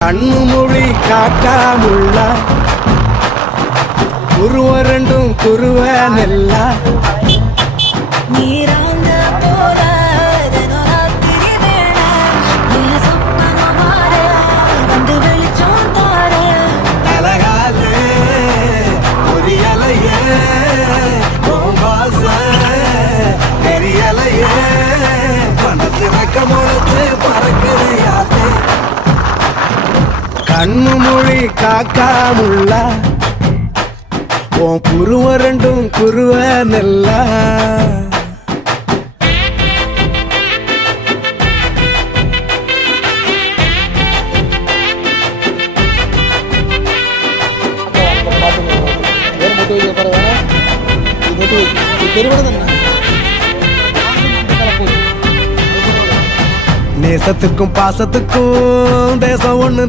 கண்ணு மொழி காக்காமுள்ள குருவ ரெண்டும் குருவ நெல்லா நீராங்க போல ராத்திரி வேளை என் சொப்பனமாற வந்து வெளிச்சம் தார அழகாலே புரியலையே பாச தெரியலையே மனசு ரக்கமுழுத்து பறக்குதையாத்தே கண்ணு மொழி காக்காமுள்ள உன் குருவ ரெண்டும் குருவ நெல்லா நேசத்துக்கும் பாசத்துக்கும் தேசம் ஒண்ணு